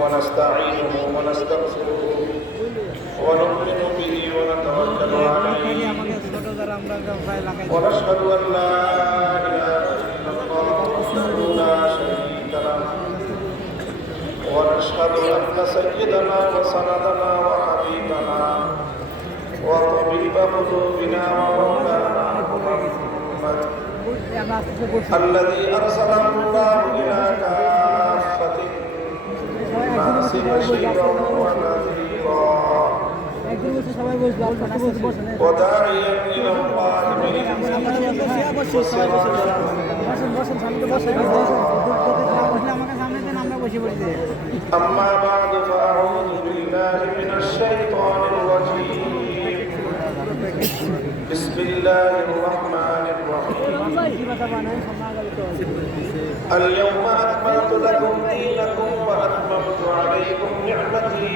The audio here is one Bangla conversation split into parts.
ونستعينه ونستغفره ونؤمن به ونتوكل عليه ونشهد ان لا اله الا الله وحده لا شريك له ونشهد ان سيدنا وسندنا وحبيبنا وطبيب قلوبنا ومولانا محمد الذي أرسله الله إلى كافة الناس بشيرا ونذيرا وداعيا إلى الله بإذنه وسراجا أما بعد فأعوذ بالله من الشيطان بسم الله الرحمن الرحيم. اليوم أكملت لكم دينكم وأتممت عليكم نعمتي.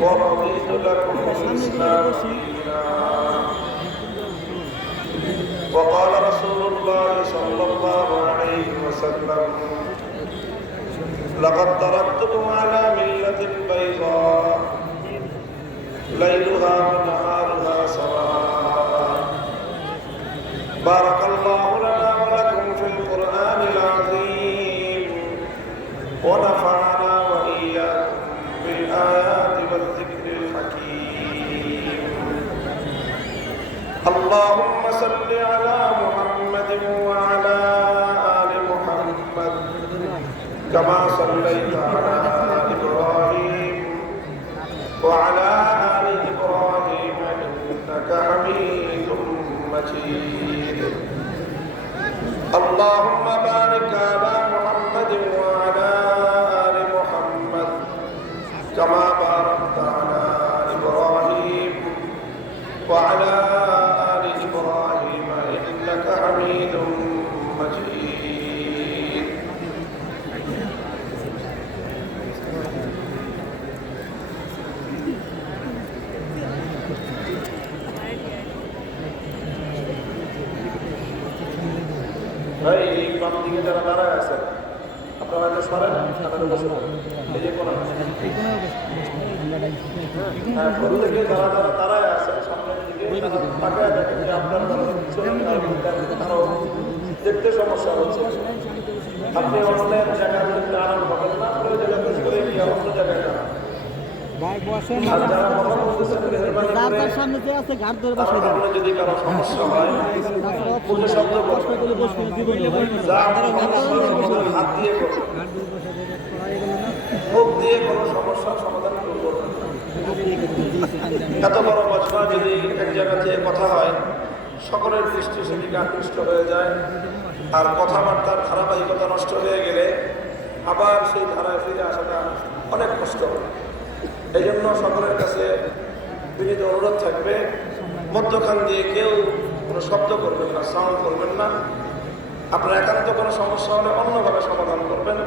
ورضيت لكم الإسلام وقال رسول الله صلى الله عليه وسلم لقد تركتكم على ملة بيضاء ليلها ونهارها بارك الله لنا ولكم في القرآن العظيم. ونفعنا وإياكم بالآيات والذكر الحكيم. اللهم صل على محمد وعلى آل محمد. كما اللهم بارك বাম দিকে যারা দাঁড়ায় আছেন আপনারা হয়তো সরেন বসে। এই কোন হ্যাঁ। দিকে যে পিছনে আরও দেখতে সমস্যা হচ্ছে। আপনি জায়গায় যদি আরাম পাবেন না অন্য জায়গায় সমস্যা হয় হাত দিয়ে দিয়ে কোনো সমস্যার সমাধান করব এত বড় বচনা যদি এক জায়গা থেকে কথা হয় সকলের দৃষ্টি সেদিকে আকৃষ্ট হয়ে যায় আর কথাবার্তার ধারাবাহিকতা নষ্ট হয়ে গেলে আবার সেই ধারায় ফিরে আসাটা অনেক কষ্ট। হবে এই জন্য সকলের কাছে বিনীত অনুরোধ থাকবে মধ্যখান দিয়ে কেউ কোনো শব্দ করবেন না সাউন্ড করবেন না আপনার একান্ত কোনো সমস্যা হলে অন্যভাবে সমাধান করবেন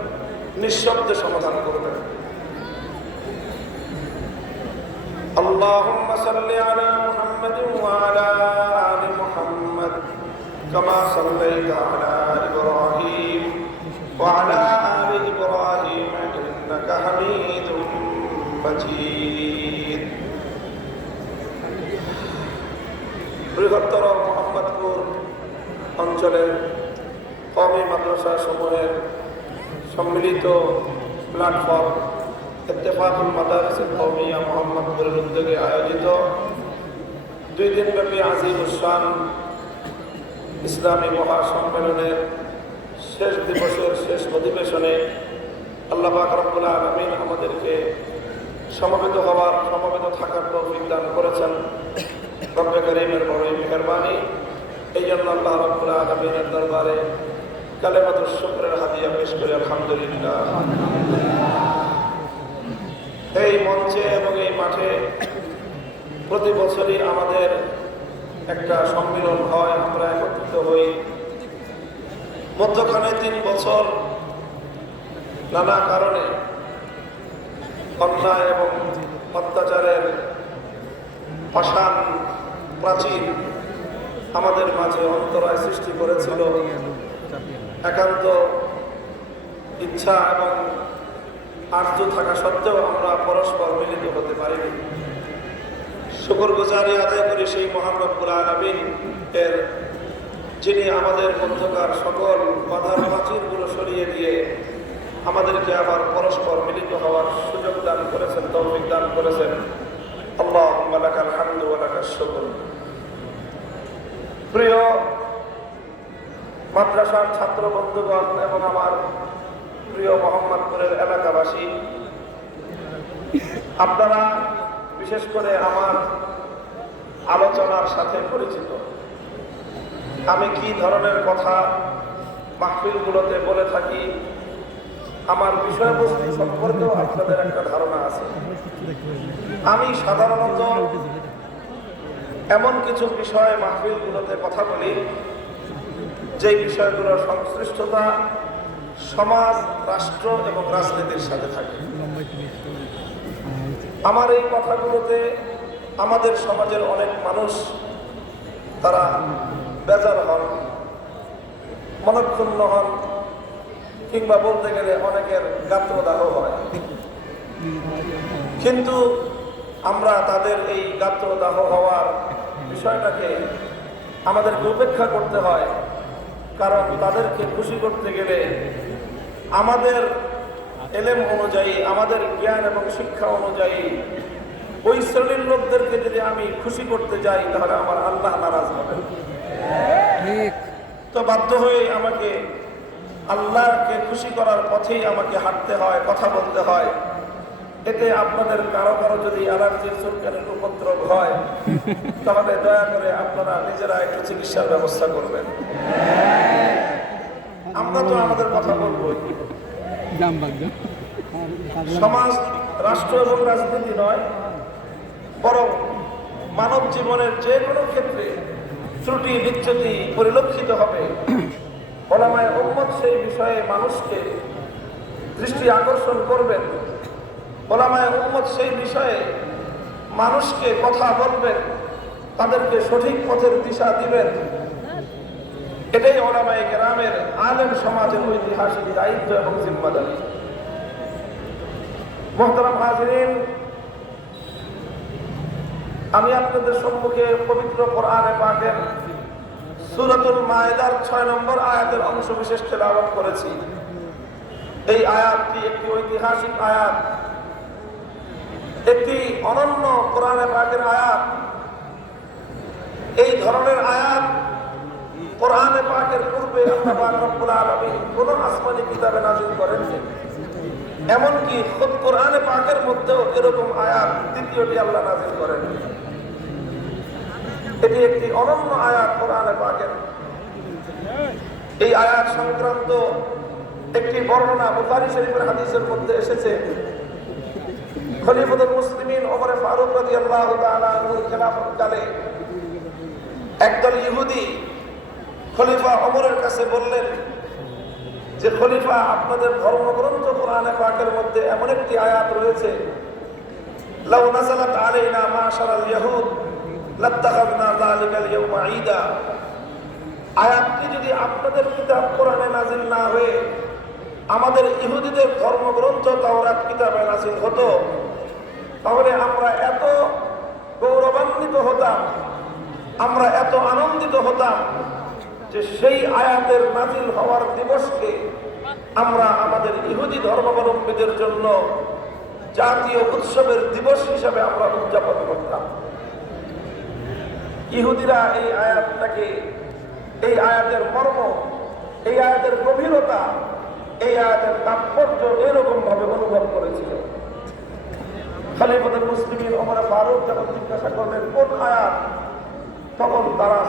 নিঃশব্দে সমাধান করবেন اللهم صل على محمد وعلى آل محمد كما صليت على إبراهيم وعلى آل إبراهيم إنك حميد বৃহত্তর মোহাম্মদপুর অঞ্চলের কমি মাদ্রাসা সমূহের সম্মিলিত প্ল্যাটফর্ম ইত্তেফাকুল মাদারিস কৌমিয়া মোহাম্মদপুরের উদ্যোগে আয়োজিত দুই দিনব্যাপী আজিম উসান ইসলামী মহাসম্মেলনের শেষ দিবসের শেষ অধিবেশনে আল্লাহ আকরবুল্লাহ আলমিন আমাদেরকে সমবেত হওয়ার সমবেত থাকার তৌফিক দান করেছেন রব্বে করিমের বড়ই মেহরবানি। এই জন্য আল্লাহ রব্বুল আলমিনের দরবারে কালেমাত শুক্রের হাদিয়া পেশ করে আলহামদুলিল্লাহ। এই মঞ্চে এবং এই মাঠে প্রতি বছরই আমাদের একটা সম্মিলন হয়, আমরা একত্রিত হই। মধ্যখানে তিন বছর নানা কারণে অন্যায় এবং অত্যাচারের পাষাণ প্রাচীন আমাদের মাঝে অন্তরায় সৃষ্টি করেছিল। একান্ত ইচ্ছা এবং আর্য থাকা সত্ত্বেও আমরা পরস্পর মিলিত হতে পারিনি। শুকর গুজারি আদায় করি সেই মহান রব্বুল আলমিন, এর যিনি আমাদের মধ্যকার সকল বাধার প্রাচীরগুলো সরিয়ে দিয়ে আমাদেরকে আবার পরস্পর মিলিত হওয়ার সুযোগ দান করেছেন, তৌফিক দান করেছেন। আল্লাহ লাকাল হামদু ওয়া লাকাশ শুকর। প্রিয় মাদ্রাসার ছাত্র বন্ধুগণ এবং আমার প্রিয় মোহাম্মদপুরের এলাকাবাসী, আপনারা বিশেষ করে আমার আলোচনার সাথে পরিচিত। আমি কি ধরনের কথা মাহফিলগুলোতে বলে থাকি আমার বিষয়বস্তু সম্পর্কেও আপনাদের একটা ধারণা আছে। আমি সাধারণত এমন কিছু বিষয় মাহফিলগুলোতে কথা বলি, যে বিষয়গুলোর সংশ্লিষ্টতা সমাজ, রাষ্ট্র এবং রাজনীতির সাথে থাকে। আমার এই কথাগুলোতে আমাদের সমাজের অনেক মানুষ তারা বেজার হন, মনক্ষুণ্ণ হন কিংবা বলতে গেলে অনেকের গাত্রদাহ হয়। কিন্তু আমরা তাদের এই গাত্রদাহ হওয়ার বিষয়টাকে আমাদেরকে উপেক্ষা করতে হয় কারণ তাদেরকে খুশি করতে গেলে আমাদের এলেম অনুযায়ী আমাদের জ্ঞান এবং শিক্ষা অনুযায়ী ওই শ্রেণির লোকদেরকে যদি আমি খুশি করতে যাই তাহলে আমার আল্লাহ নারাজ হবে। তো বাধ্য হয়ে আমাকে আল্লাহকে খুশি করার পথেই আমাকে হাঁটতে হয়, কথা বলতে হয়। এতে আপনাদের কারও কারও যদি অ্যালার্জির চুলকানির উপদ্রব হয়, তাহলে দয়া করে আপনারা নিজেরা একটু চিকিৎসার ব্যবস্থা করবেন। আমরা তো আমাদের কথা বলবোই। সমাজ, রাষ্ট্র এবং রাজনীতি নয়, বরং মানব জীবনের যে কোনো ক্ষেত্রে ত্রুটি, বিচ্যুতি পরিলক্ষিত হবে। ওলামায় উম্মত সেই বিষয়ে মানুষকে দৃষ্টি আকর্ষণ করবেন। ওলামায় উম্মত সেই বিষয়ে মানুষকে কথা বলবেন, তাদেরকে সঠিক পথের দিশা দিবেন। এটাই ওলামায় গ্রামের আলেম সমাজের ঐতিহাসিক দায়িত্ব এবং জিম্মাদারি। মোহতারাম হাজরিন, আমি আপনাদের সম্মুখে পবিত্র কোরআনে পাকের সুরাতুল মায়েদার ছয় নম্বর আয়াতের অংশ বিশেষ তেলাওয়াত করেছি। এই আয়াতটি একটি ঐতিহাসিক আয়াত। একটি অনন্য কোরআনে পাকের আয়াত। এই ধরনের আয়াত কোরআনে পাকের পূর্বে রব্বুল কোন আসমানি কিতাবে নাযিল করেননি। এমনকি খুদ কোরআনে পাকের মধ্যেও এরকম আয়াত দ্বিতীয়টি আল্লাহ নাজিল করেন এটি একটি অনন্য আয়াত কোরআনে পাকের। এই আয়াত সংক্রান্ত একটি বর্ণনা বুখারী শরীফের হাদিসের মধ্যে এসেছে। খলিফুল মুসলিমিন ওমরে ফারুক তাআলা আনহুর খেলাফতকালে একদল ইহুদি খলিফা ওমরের কাছে বললেন যে, খলিফা, আপনাদের ধর্মগ্রন্থ কোরআনে পাকের মধ্যে এমন একটি আয়াত রয়েছে, লাউ নাযালাত আলাইনা মাশারাল ইয়াহুদ। আয়াতটি যদি আপনাদের কিতাব কোরআনে নাজিল না হয়ে আমাদের ইহুদিদের ধর্মগ্রন্থ, তাওরাত কিতাবে নাজিল হতো, তাহলে আমরা এত গৌরবান্বিত হতাম, আমরা এত আনন্দিত হতাম যে সেই আয়াতের নাজিল হওয়ার দিবসকে আমরা আমাদের ইহুদি ধর্মাবলম্বীদের জন্য জাতীয় উৎসবের দিবস হিসাবে আমরা উদযাপন করতাম। ইহুদিরা এই আয়াতটাকে, এই আয়াতের মর্ম, এই আয়াতের গভীরতা, এই আয়াতের তাৎপর্য এরকম ভাবে অনুভব করেছিল যখন জিজ্ঞাসা করলেন তখন তারা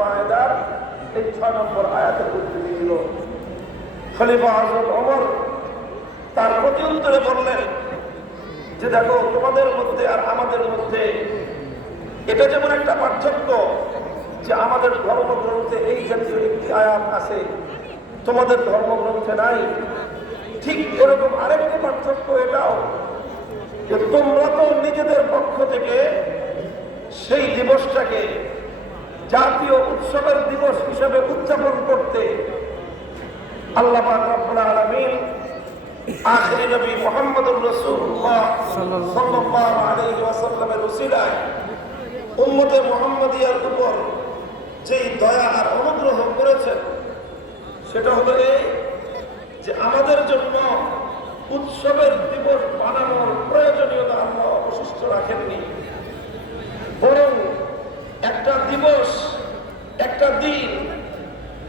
মায়েদার এই ছয় নম্বর তার বললেন যে, দেখো, তোমাদের মধ্যে আর আমাদের মধ্যে এটা যেমন একটা পার্থক্য যে আমাদের ধর্মগ্রন্থে এই জাতীয় একটি আয়াত আছে, তোমাদের ধর্মগ্রন্থে নাই। ঠিক এরকম আরেকটি পার্থক্য এটাও যে তোমরা তো নিজেদের পক্ষ থেকে সেই দিবসটাকে জাতীয় উৎসবের দিবস হিসেবে উদযাপন করতে আল্লাহ রব্বুল আখেরি নবী মুহাম্মদুর রাসূলুল্লাহ সাল্লাল্লাহু আলাইহি ওয়াসাল্লামের উসিলায় উম্মতে মুহাম্মাদিয়ার উপর যেই দয়া আর অনুগ্রহ করেছেন সেটা হলো এই যে আমাদের জন্য উৎসবের দিবস বানানোর প্রয়োজনীয়তা আল্লাহ অবশিষ্ট রাখেননি। বরং একটা দিবস, একটা দিন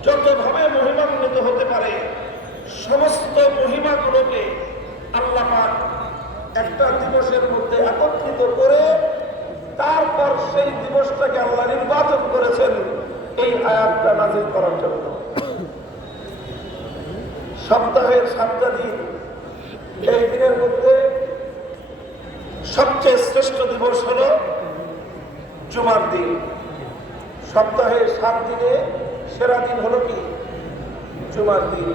যতভাবে মহিমান্বিত হতে পারে, সমস্ত মহিমাগুলোকে আল্লাহ পাক একটা দিবসের মধ্যে একত্রিত করে তারপর সেই আল্লাহ নির্বাচন করেছেন, এই আয়াতটা নাজিল করার জন্য। সপ্তাহের সাতটা দিন, এই দিনের মধ্যে সবচেয়ে শ্রেষ্ঠ দিবস হল জুমার দিন। সপ্তাহে সাত দিনে সেরা দিন হলো কি? জুমার দিন।